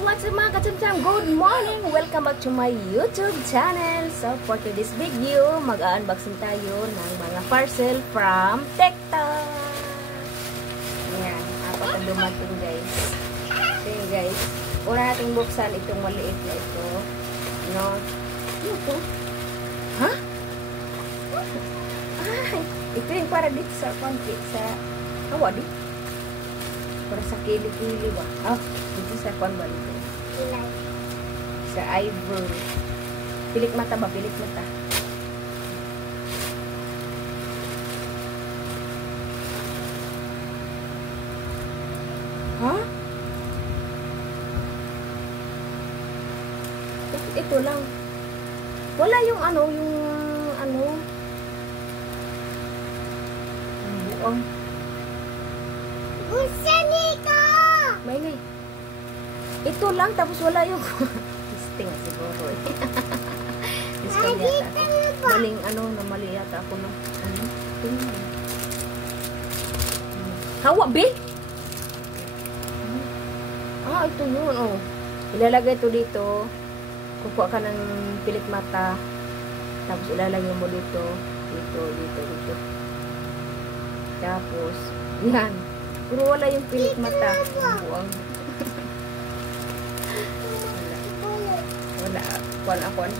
what's up mga kachamcham? Good morning! Welcome back to my YouTube channel. So, for today's video, mag-unboxing tayo ng mga parcel from Tekta. Ayan, apat ang dumating guys. So yun guys, una nating buksan itong maliit na ito. No? Ano ito? Ha? Ay, ito yung para dito sa konti, sa hawa dito. Para sa kili-kili ba? Oh, dito sa kwan ba dito? Sa eyebrow. Pilik mata ba? Pilik mata. Ha? Ito lang. Wala yung ano, ang buong. Busaniko! May. Ito lang, tapos wala yung listing siguro eh. Listing yata ako. Maling mali yata ako na. Hawa, be? Ah, ito yun, oh. Ilalagay ito dito. Kukuha ka ng pilik mata. Tapos ilalagay mo dito. Dito. Tapos, yan. Puro wala yung pilik mata. Buwang. Wala. Kuan.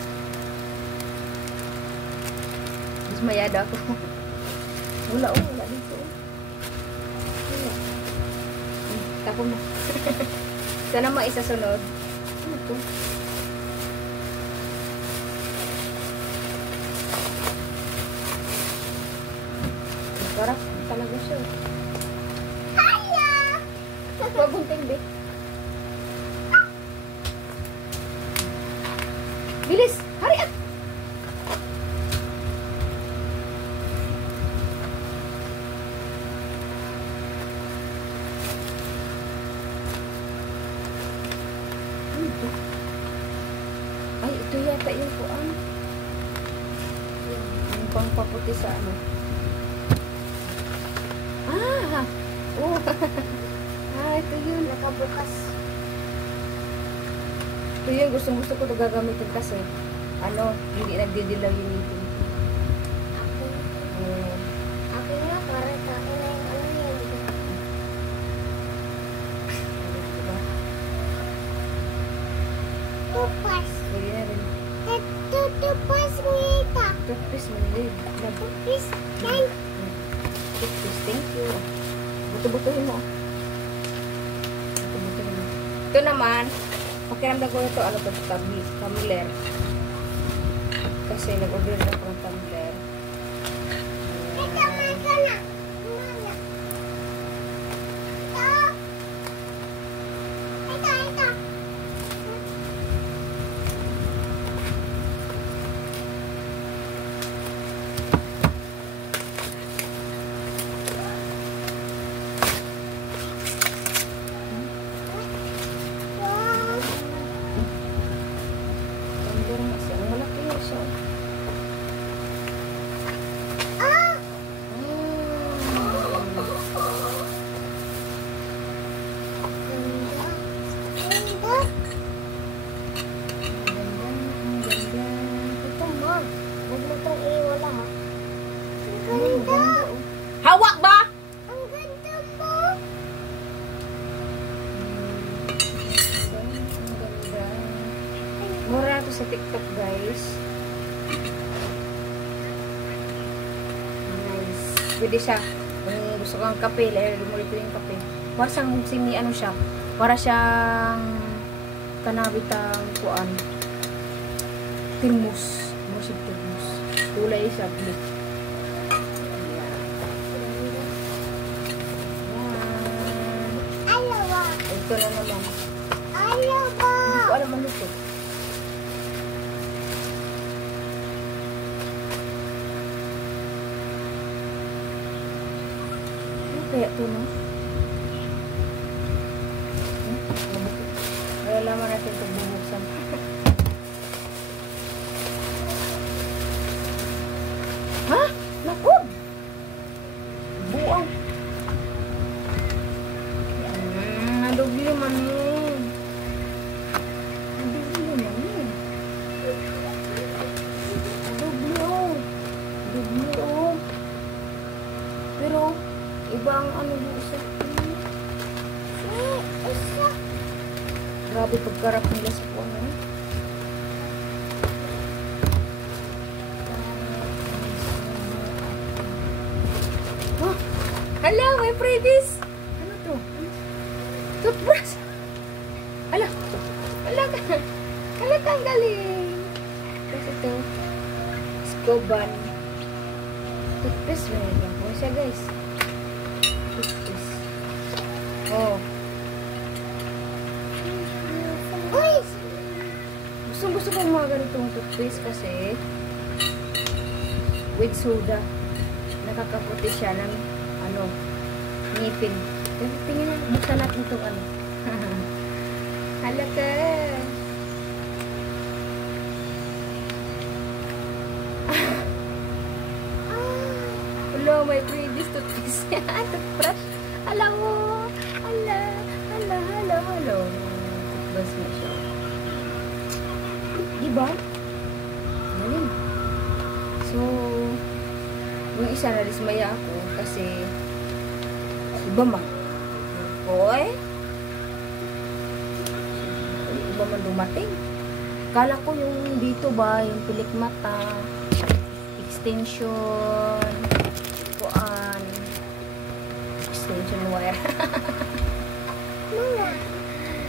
Mas mayada ako. Wala dito. Wala. Tapos mo. Sana maisasunod. Ano ito? Sarap talaga siya. Huwag gunting, be. Bilis! Hurry up! Ay, ito yata yung kuan. Yung pangpaputi sa ano. Ah! Oh! Ito yun, nakabukas. Ito yun, gusto ko ito gagamitin kasi hindi nagdidilaw yung ngipin. Ako nga, para tayo na yung yan. Diba? Tupas. Pwede na rin. Tupas nita. Toothpaste, manilid. Tupas yan. Toothpaste, thank you. Buto-butuhin mo. Ito naman, pakiramdam ko ito, tumbler. Kasi nag-order na ako ng tumbler. Ito, maka na. Ito. Malaki yun siya. Hawak ba? Ang ganda mo. Ang ganda. Mura ito sa TikTok, guys. Nice. Pwede siya. Kung gusto kang kape, lalagyan mo ito yung kape. Para siyang siya. Para siyang kanabitang kuan. Termos. Musik termos. Kulay siya. Blue. Ito na naman. Ayaw ba? Hindi ko alam ano ito. Ano kaya ito, no? Nalalaman natin ito bubuksan. Ha? Naku! Buang. Doble man yun. Grabe pagkarap nila sa puno. Oh, hala, may freebies. Ano to? Toothbrush. Hala, hala ka. Hala ka, ang galing. Tapos ito, Scoban. Toothpaste na yun. Huwag siya, guys. Toothpaste. Oh. Uy! Gusto ko mga ganitong toothpaste kasi with soda. Nakakaputi siya ng ano, ngipin. Pero tingnan na, buksan natin itong ano. Halaka! Hello, may previous toothpaste. Toothbrush. Alam mo. Hala. Toothbrush na siya. Diba? Galing. So, yung isa na dismaya ako kasi iba man. Boy. Iba man dumating. Kala ko yung dito ba, yung pilik mata, extension, kuan, extension wire.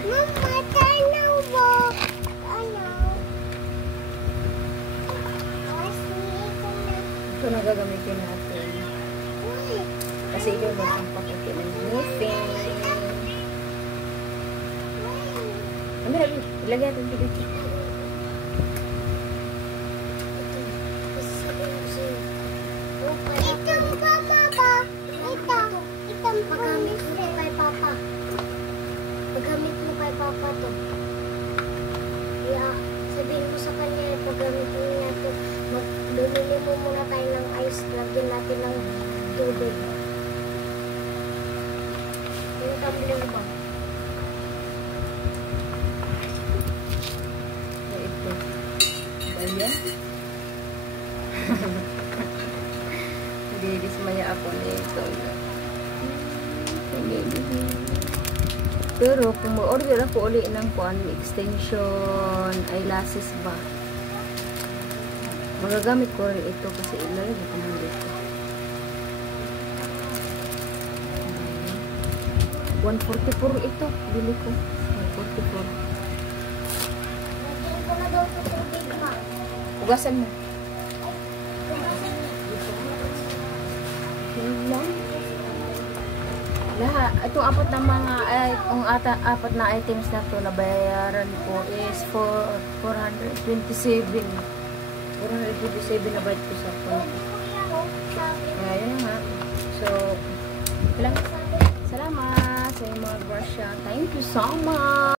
Mama, tanaw mo. Ano? Kasi ito na. Ito na gagamitin natin. Uy! Kasi ito na ang pakuti ng ngipin. Ano na, ilagay natin dito. Itong papa ba? Itong paggamit mo kay papa. Paggamit mo kay papa to. Kaya sabihin mo sa kanya, paggamit mo niya to. Bumili mo muna tayo ng ice. Lagyan natin ng tubig. Yung tumbler ba? Ito. Ba yan? Hindi, dismaya ako nito. Pero kung ma-order ako ulit ng kuan, extension, eyelashes ba? Magagamit ko rin ito kasi ilalagay ko naman dito. 144 ito, bili ko. 144. Lagyan ko na daw sa tubig ma. Ugasan mo. Yun lang. Lahat, itong apat na mga, apat na items na to na bayaran ko is for 427. 427 na bayad ko sa phone. Ayun nga. So, lang. Salamat sa mga Russia. Thank you so much.